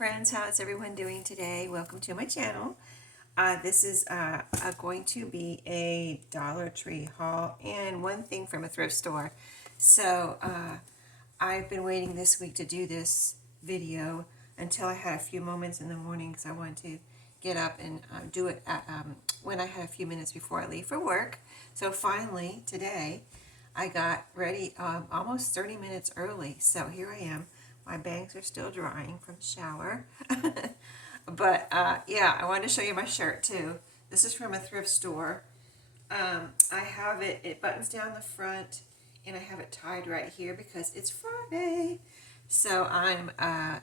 friends, how's everyone doing today? Welcome to my channel. This is going to be a Dollar Tree haul and one thing from a thrift store. So I've been waiting this week to do this video until I had a few moments in the morning because I wanted to get up and do it when I had a few minutes before I leave for work. So finally today I got ready almost 30 minutes early. So here I am. My bangs are still drying from the shower. But yeah, I wanted to show you my shirt too. This is from a thrift store. I have it buttons down the front and I have it tied right here because it's Friday. So I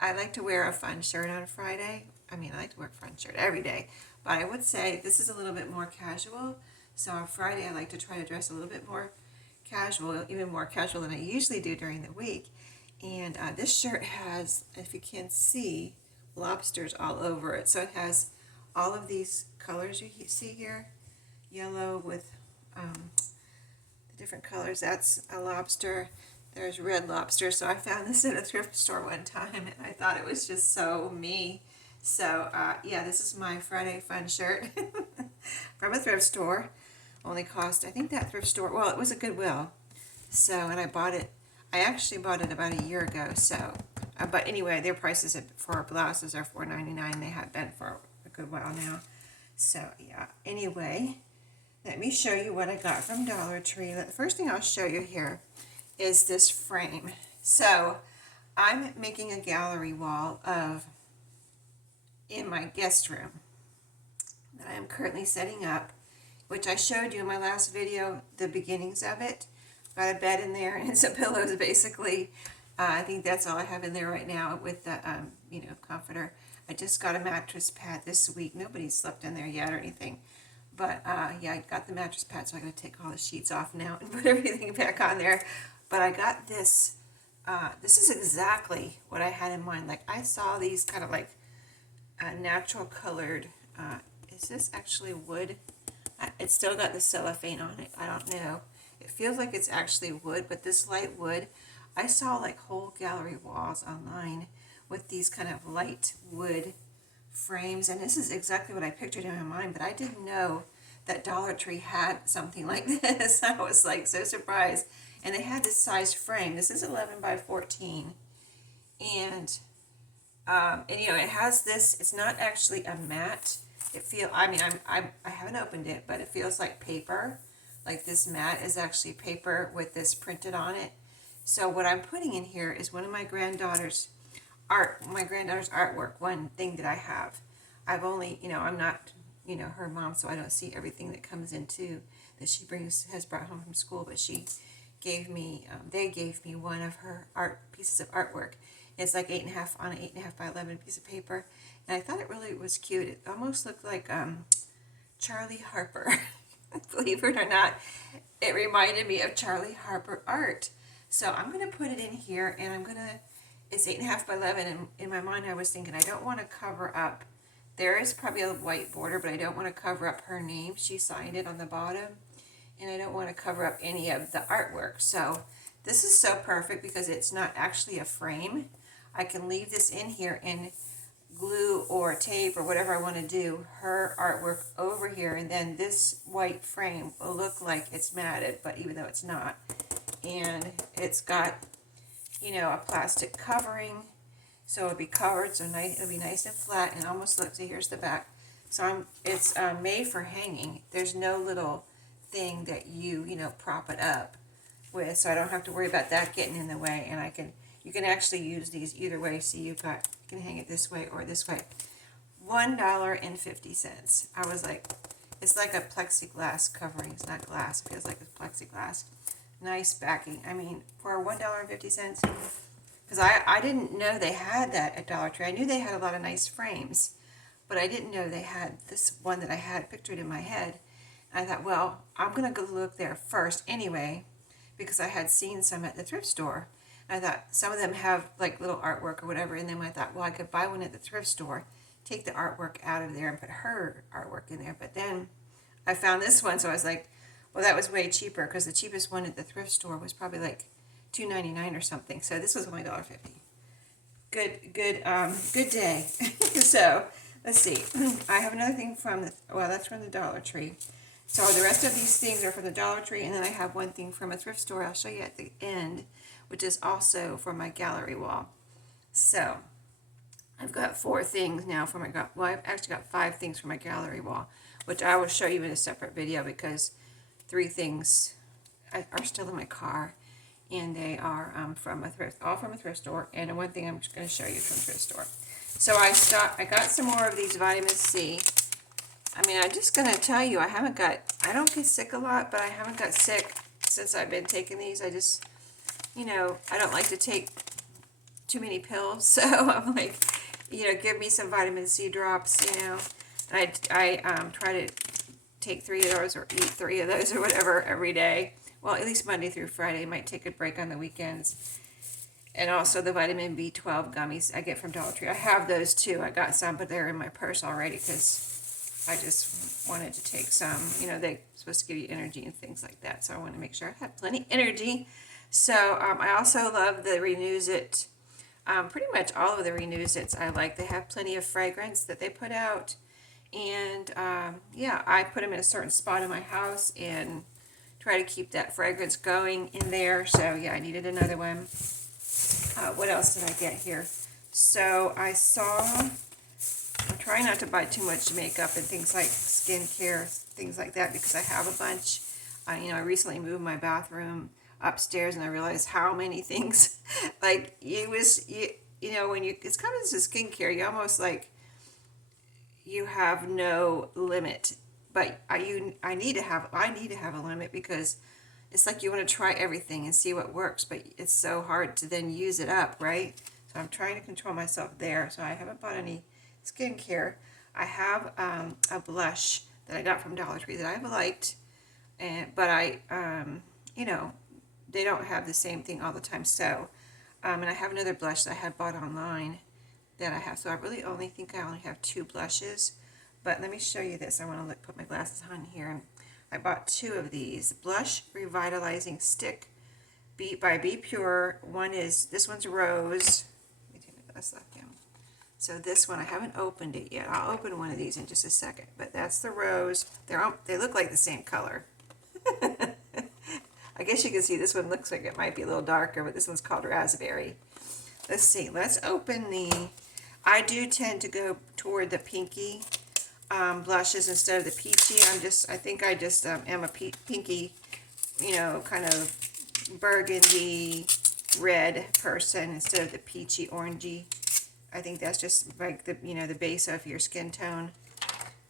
like to wear a fun shirt on Friday. I mean, I like to wear a fun shirt every day, but I would say this is a little bit more casual. So on Friday, I like to try to dress a little bit more casual, even more casual than I usually do during the week. And this shirt has, if you can see, lobsters all over it. So it has all of these colors you see here. Yellow with the different colors. That's a lobster. There's red lobster. So I found this at a thrift store one time and I thought it was just so me. So yeah, this is my Friday fun shirt from a thrift store. Only cost, I think that thrift store, well, it was a Goodwill. So, and I bought it. I actually bought it about a year ago, so, but anyway, their prices for blouses are $4.99. They have been for a good while now. So, yeah, anyway, let me show you what I got from Dollar Tree. The first thing I'll show you here is this frame. So, I'm making a gallery wall in my guest room that I am currently setting up, which I showed you in my last video, the beginnings of it. Got a bed in there and some pillows basically. I think that's all I have in there right now with the comforter. I just got a mattress pad this week. Nobody's slept in there yet or anything. But yeah, I got the mattress pad, so I got to take all the sheets off now and put everything back on there. But I got this. This is exactly what I had in mind. Like I saw these kind of like natural colored. Is this actually wood? It's still got the cellophane on it. I don't know. It feels like it's actually wood, but this light wood, I saw like whole gallery walls online with these kind of light wood frames, and this is exactly what I pictured in my mind, but I didn't know that Dollar Tree had something like this. I was like so surprised. And they had this size frame. This is 11 by 14. And you know, it has this, it's not actually a mat. I mean, I haven't opened it, but it feels like paper. Like this mat is actually paper with this printed on it. So what I'm putting in here is one of my granddaughter's artwork, one thing that I have. I've only, I'm not, her mom, so I don't see everything that comes in too, that she has brought home from school, but she gave me, they gave me one of her pieces of artwork. It's like 8.5 on an 8.5 by 11 piece of paper. And I thought it really was cute. It almost looked like Charlie Harper. Believe it or not, it reminded me of Charlie Harper art. So I'm going to put it in here, and it's 8.5 by 11, and in my mind I was thinking I don't want to cover up. There is probably a white border, but I don't want to cover up her name. She signed it on the bottom, and I don't want to cover up any of the artwork. So this is so perfect because it's not actually a frame. I can leave this in here and glue or tape or whatever I want to do her artwork over here, and then this white frame will look like it's matted, but even though it's not. And it's got, a plastic covering, so it'll be covered, so it'll be nice and flat, and almost look, see, here's the back. So it's made for hanging. There's no little thing that you prop it up with, so I don't have to worry about that getting in the way, and you can actually use these either way. So you can hang it this way or this way. $1.50. I was like, it's like a plexiglass covering. It's not glass. It feels like it's plexiglass. Nice backing. I mean, for $1.50, because I didn't know they had that at Dollar Tree. I knew they had a lot of nice frames, but I didn't know they had this one that I had pictured in my head. And I thought, well, I'm going to go look there first anyway, because I had seen some at the thrift store. I thought some of them have like little artwork or whatever, and then I thought, well, I could buy one at the thrift store, take the artwork out of there and put her artwork in there. But then I found this one, so I was like, well, that was way cheaper, because the cheapest one at the thrift store was probably like $2.99 or something. So this was only $1.50. good day. So let's see. I have another thing from that's from the Dollar Tree. So the rest of these things are from the Dollar Tree, and then I have one thing from a thrift store I'll show you at the end, which is also for my gallery wall. So I've got 4 things now for my well, I've actually got 5 things for my gallery wall, which I will show you in a separate video because 3 things are still in my car, and they are all from a thrift store, and one thing I'm just going to show you from a thrift store. So I got some more of these vitamin C. I mean, I'm just going to tell you, I don't get sick a lot, but I haven't got sick since I've been taking these. I just, I don't like to take too many pills, so I'm like, give me some vitamin C drops, And I try to take 3 of those or eat 3 of those or whatever every day. Well, at least Monday through Friday. I might take a break on the weekends. And also the vitamin B12 gummies I get from Dollar Tree. I have those too. I got some, but they're in my purse already because I just wanted to take some. They're supposed to give you energy and things like that. So I want to make sure I have plenty of energy. So I also love the Renews It. Pretty much all of the Renews It's I like. They have plenty of fragrance that they put out. And yeah, I put them in a certain spot in my house and try to keep that fragrance going in there. So yeah, I needed another one. What else did I get here? So I'm trying not to buy too much makeup and things like skincare, things like that, because I have a bunch. I recently moved my bathroom upstairs, and I realized how many things, like it's kind of this skincare, you almost like you have no limit, but I need to have a limit because it's like you want to try everything and see what works, but it's so hard to then use it up, right? So I'm trying to control myself there. So I haven't bought any skincare. I have a blush that I got from Dollar Tree that I've liked, but they don't have the same thing all the time. So, and I have another blush that I had bought online that I have. So I really only have 2 blushes. But let me show you this. I want to put my glasses on here. I bought 2 of these. Blush Revitalizing Stick by Be Pure. This one's rose. Let me take my glasses off down. So this one, I haven't opened it yet. I'll open one of these in just a second. But that's the rose. They look like the same color. I guess you can see this one looks like it might be a little darker, but this one's called Raspberry. Let's see. Let's open I do tend to go toward the pinky blushes instead of the peachy. I think I just am a pinky, kind of burgundy red person instead of the peachy orangey. I think that's just like the base of your skin tone.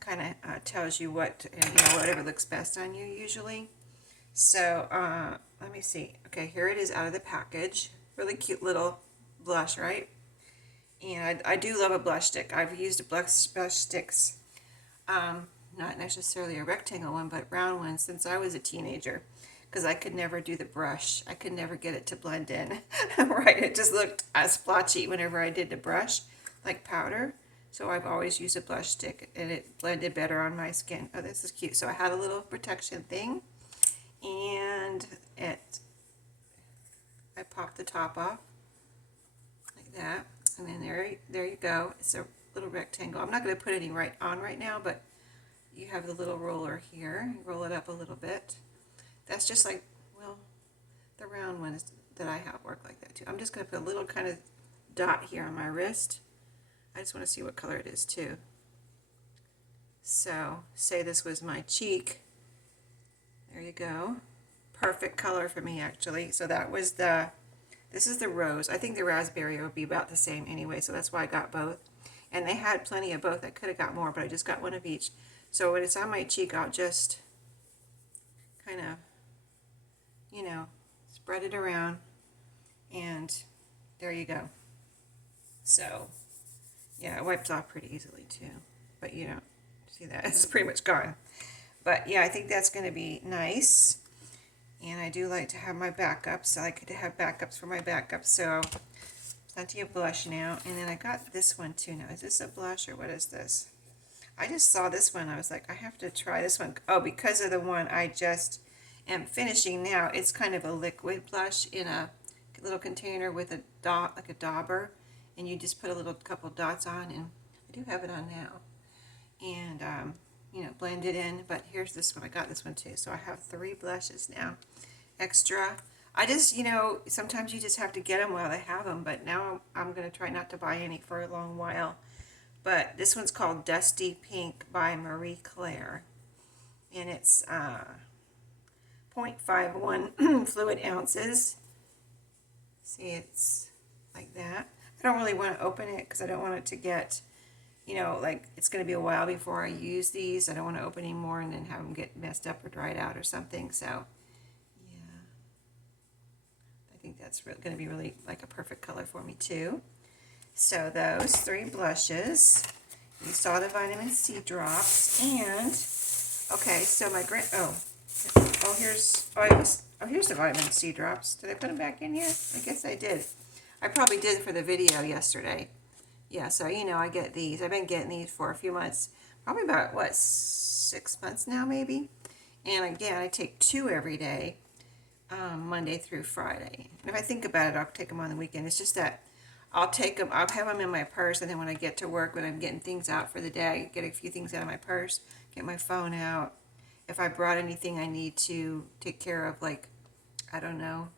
Kind of tells you whatever looks best on you usually. So let me see. Okay, here it is out of the package. Really cute little blush, right? And I do love a blush stick. I've used blush sticks, not necessarily a rectangle one, but round one since I was a teenager, because I could never do the brush. I could never get it to blend in. Right, it just looked splotchy whenever I did the brush, like powder. So I've always used a blush stick, and it blended better on my skin. Oh, this is cute. So I had a little protection thing, and I popped the top off like that. And then there you go. It's a little rectangle. I'm not going to put any on right now, but you have the little roller here. You roll it up a little bit. That's just like, well, the round ones that I have work like that too. I'm just going to put a little kind of dot here on my wrist. I just want to see what color it is too. So, say this was my cheek. There you go. Perfect color for me, actually. So that was this is the rose. I think the raspberry would be about the same anyway, so that's why I got both. And they had plenty of both. I could have got more, but I just got one of each. So when it's on my cheek, I'll just kind of, spread it around, and there you go. So, yeah, it wipes off pretty easily too. But see that? It's pretty much gone. But yeah, I think that's going to be nice. And I do like to have my backups. I like to have backups for my backups. So plenty of blush now. And then I got this one too. Now, is this a blush or what is this? I just saw this one. I was like, I have to try this one. Oh, because of the one I just am finishing now. It's kind of a liquid blush in a little container with a dot, like a dauber. and you just put a little couple dots on, and I do have it on now, and you know, blend it in. But here's this one. I got this one too, so I have 3 blushes now, extra. I just, you know, sometimes you just have to get them while they have them, but now I'm going to try not to buy any for a long while. But this one's called Dusty Pink by Marie Claire, and it's 0.51 fluid ounces. See, it's like that. I don't really want to open it because I don't want it to get, you know, like it's going to be a while before I use these. I don't want to open any more and then have them get messed up or dried out or something. So, yeah, I think that's going to be really like a perfect color for me too. So those 3 blushes. You saw the vitamin C drops, and okay, so my here's the vitamin C drops. Did I put them back in here? I guess I did. I probably did for the video yesterday. Yeah, so you know, I get these. I've been getting these for a few months, probably about what, 6 months now maybe. And again, I take 2 every day, Monday through Friday. And if I think about it, I'll take them on the weekend. It's just that I'll take them, I'll have them in my purse, and then when I get to work, when I'm getting things out for the day, I get a few things out of my purse, get my phone out. If I brought anything I need to take care of, like, I don't know,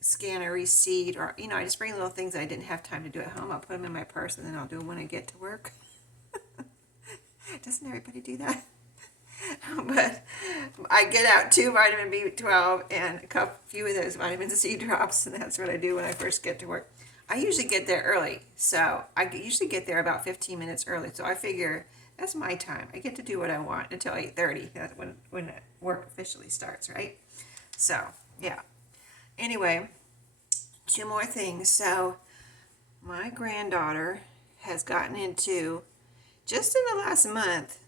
scan a receipt, or, you know, I just bring little things that I didn't have time to do at home. I'll put them in my purse, and then I'll do them when I get to work. Doesn't everybody do that? But I get out 2 vitamin B12 and a few of those vitamin C drops, and that's what I do when I first get to work. I usually get there early, so I usually get there about 15 minutes early, so I figure that's my time. I get to do what I want until 8:30. That's when work officially starts, right? So, yeah. Anyway, 2 more things. So, my granddaughter has gotten into, just in the last month,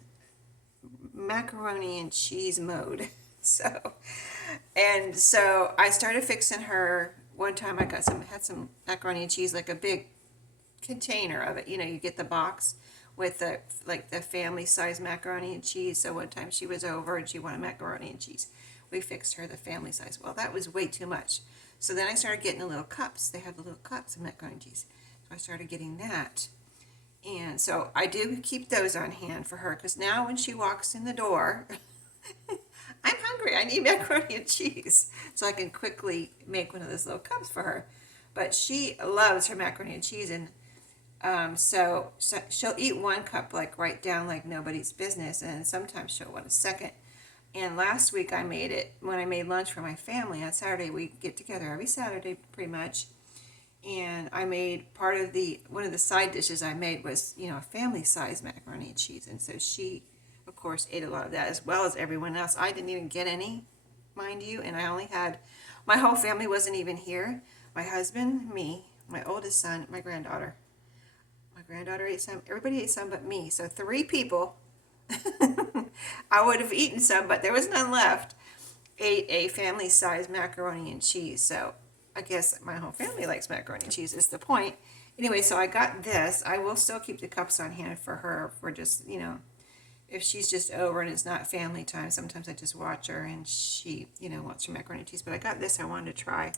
macaroni and cheese mode. So I started fixing her. One time I had some macaroni and cheese, like a big container of it. You know, you get the box with the family size macaroni and cheese. So one time she was over and she wanted macaroni and cheese. We fixed her the family size. Well, that was way too much. So then I started getting the little cups. They have the little cups of macaroni and cheese. So I started getting that. And so I do keep those on hand for her, because now when she walks in the door, I'm hungry, I need macaroni and cheese. So I can quickly make one of those little cups for her. But she loves her macaroni and cheese, and so she'll eat 1 cup like right down like nobody's business, and sometimes she'll want a second. And last week I made it, when I made lunch for my family on Saturday. We get together every Saturday pretty much. And I made one of the side dishes I made was, you know, a family size macaroni and cheese. And so she, of course, ate a lot of that, as well as everyone else. I didn't even get any, mind you, and I only had, my whole family wasn't even here. My husband, me, my oldest son, my granddaughter. My granddaughter ate some, everybody ate some but me. So 3 people, I would have eaten some, but there was none left, ate a family size macaroni and cheese. So I guess my whole family likes macaroni and cheese is the point. Anyway, so I got this. I will still keep the cups on hand for her, for just, you know, if she's just over and it's not family time. Sometimes I just watch her and she, you know, wants her macaroni and cheese. But I got this I wanted to try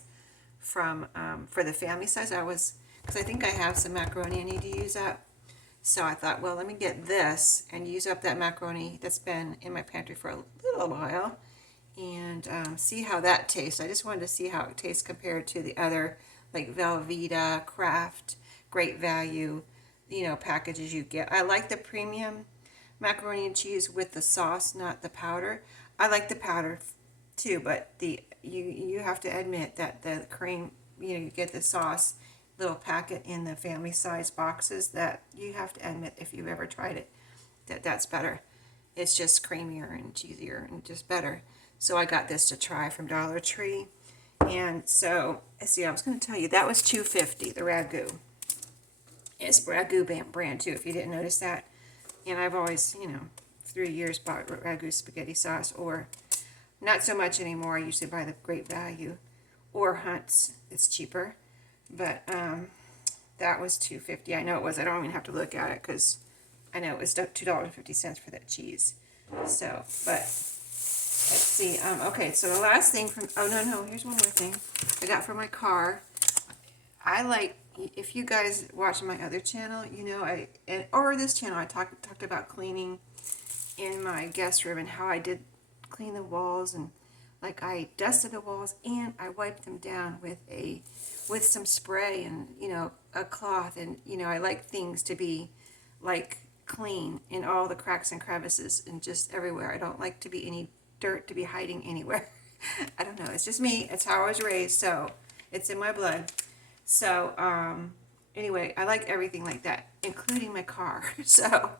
from, for the family size. Because I think I have some macaroni I need to use up. So I thought, well, let me get this and use up that macaroni that's been in my pantry for a little while, and see how that tastes. I just wanted to see how it tastes compared to the other, like Velveeta, Kraft, Great Value, you know, packages you get. I like the premium macaroni and cheese with the sauce, not the powder. I like the powder too, but you have to admit that the cream, you know, you get the sauce little packet in the family size boxes, that you have to admit, if you've ever tried it, that's better. It's just creamier and cheesier and just better. So I got this to try from Dollar Tree. And so, see, I was going to tell you, that was $2.50, the Ragu. It's Ragu brand too, if you didn't notice that. And I've always, you know, through years bought Ragu spaghetti sauce, or not so much anymore. I usually buy the Great Value or Hunt's. It's cheaper. But that was $2.50. I know it was. I don't even have to look at it, because I know it was $2.50 for that cheese. So, but let's see. Okay, so the last thing from, oh no, here's one more thing I got for my car. I like, if you guys watch my other channel, you know, or this channel, I talked about cleaning in my guest room and how I did clean the walls, and like I dusted the walls and I wiped them down with some spray and, you know, a cloth, and, you know, I like things to be like clean in all the cracks and crevices and just everywhere. I don't like to be any dirt to be hiding anywhere. I don't know. It's just me. It's how I was raised, so it's in my blood. So, anyway, I like everything like that, including my car. So,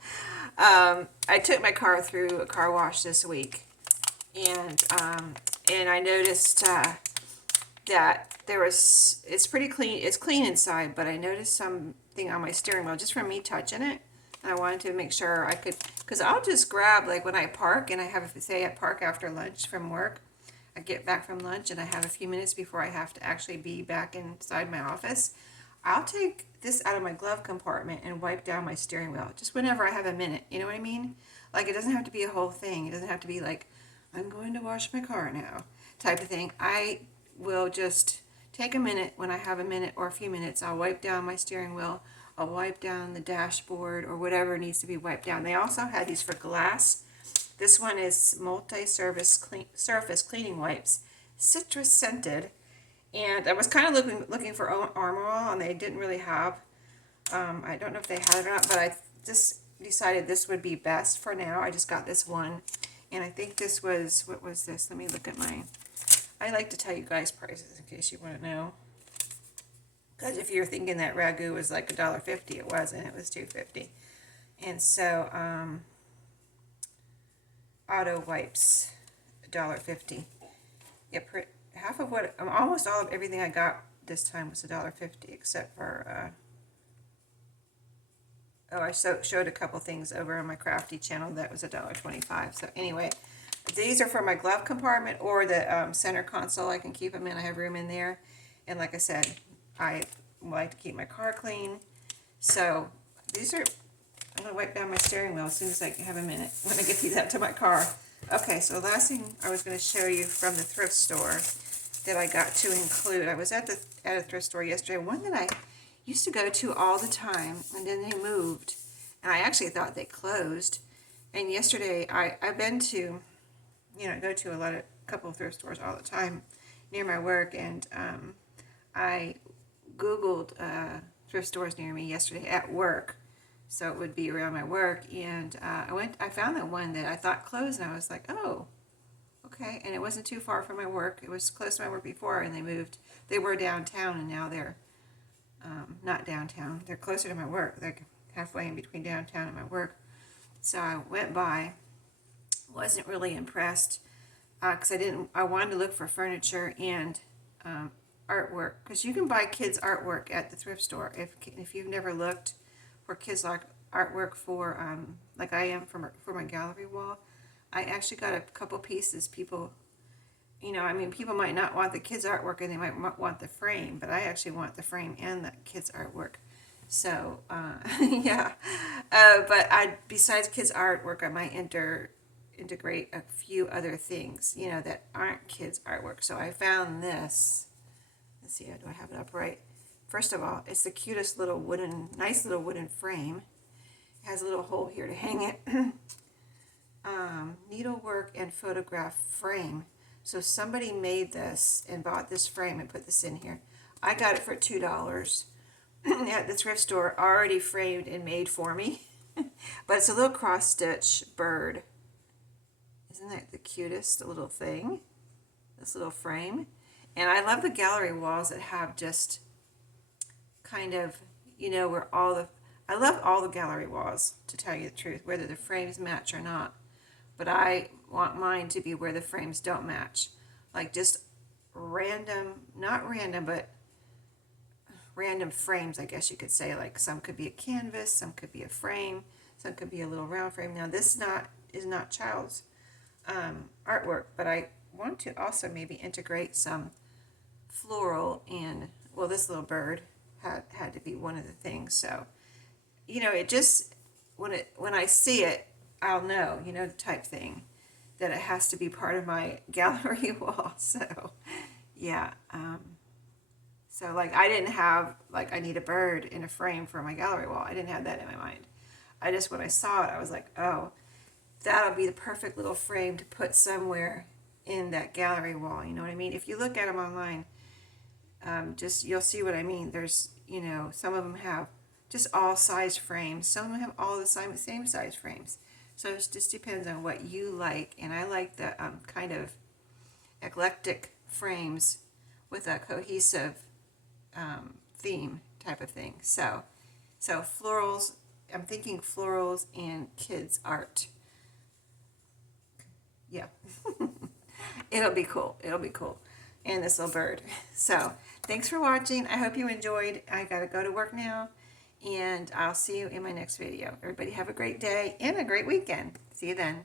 I took my car through a car wash this week, and I noticed that it's pretty clean. It's clean inside, but I noticed something on my steering wheel just from me touching it. And I wanted to make sure I could, because I'll just grab, like when I park and I have, say I park after lunch from work, I get back from lunch and I have a few minutes before I have to actually be back inside my office. I'll take this out of my glove compartment and wipe down my steering wheel just whenever I have a minute. You know what I mean? Like, it doesn't have to be a whole thing. It doesn't have to be like, I'm going to wash my car now type of thing. I will just take a minute when I have a minute or a few minutes. I'll wipe down my steering wheel. I'll wipe down the dashboard or whatever needs to be wiped down. They also had these for glass. This one is multi-surface surface cleaning wipes, citrus scented, and I was kind of looking for Armor All, and they didn't really have. I don't know if they had it or not, but I just decided this would be best for now. I just got this one, and I think this was, what was this? Let me look at my. I like to tell you guys prices in case you want to know. Because if you're thinking that ragu was like $1.50, it wasn't. It was $2.50. And so, auto wipes, $1.50. Yep, half of what, almost all of everything I got this time was $1.50, except for, I showed a couple things over on my crafty channel that was $1.25. So anyway, these are for my glove compartment or the center console. I can keep them in. I have room in there. And like I said, I like to keep my car clean. So these are, I'm going to wipe down my steering wheel as soon as I have a minute when I get these out to my car. Okay, so the last thing I was going to show you from the thrift store that I got to include. I was at a thrift store yesterday, one that I used to go to all the time, and then they moved, and I actually thought they closed. And yesterday, I've been to, you know, go to a couple of thrift stores all the time near my work, and I Googled thrift stores near me yesterday at work, so it would be around my work, and I found that one that I thought closed, and I was like, oh, okay, and it wasn't too far from my work. It was close to my work before, and they moved. They were downtown, and now they're not downtown. They're closer to my work. They're halfway in between downtown and my work. So I went by, wasn't really impressed, because I wanted to look for furniture and artwork, because you can buy kids artwork at the thrift store. If you've never looked for kids artwork for like I am for my gallery wall, I actually got a couple pieces. People, you know, I mean, people might not want the kids artwork and they might want the frame, but I actually want the frame and the kids artwork. So yeah, but besides kids artwork, I might integrate a few other things, you know, that aren't kids artwork. So I found this. Let's see, do I have it up right? First of all, it's the cutest little nice little wooden frame. It has a little hole here to hang it. Needlework and photograph frame. So somebody made this and bought this frame and put this in here. I got it for $2 at the thrift store, already framed and made for me. But it's a little cross-stitch bird. Isn't that the cutest little thing? This little frame. And I love the gallery walls that have just kind of, you know, where I love all the gallery walls, to tell you the truth, whether the frames match or not. But I want mine to be where the frames don't match. Like just random, not random, but random frames, I guess you could say. Like some could be a canvas, some could be a frame, some could be a little round frame. Now this is not child's artwork, but I want to also maybe integrate some floral and, well, this little bird had to be one of the things. So, you know, it just, when I see it, I'll know, you know, the type thing, that it has to be part of my gallery wall. So, yeah. So like I didn't have like I need a bird in a frame for my gallery wall. I didn't have that in my mind. I just, when I saw it, I was like, oh, that'll be the perfect little frame to put somewhere in that gallery wall. You know what I mean? If you look at them online, just you'll see what I mean. There's, you know, some of them have just all size frames. Some of them have all the same size frames. So it just depends on what you like. And I like the kind of eclectic frames with a cohesive theme type of thing. So florals. I'm thinking florals and kids art. Yeah. It'll be cool. It'll be cool. And this little bird. So thanks for watching. I hope you enjoyed. I gotta go to work now, and I'll see you in my next video. Everybody have a great day and a great weekend. See you then.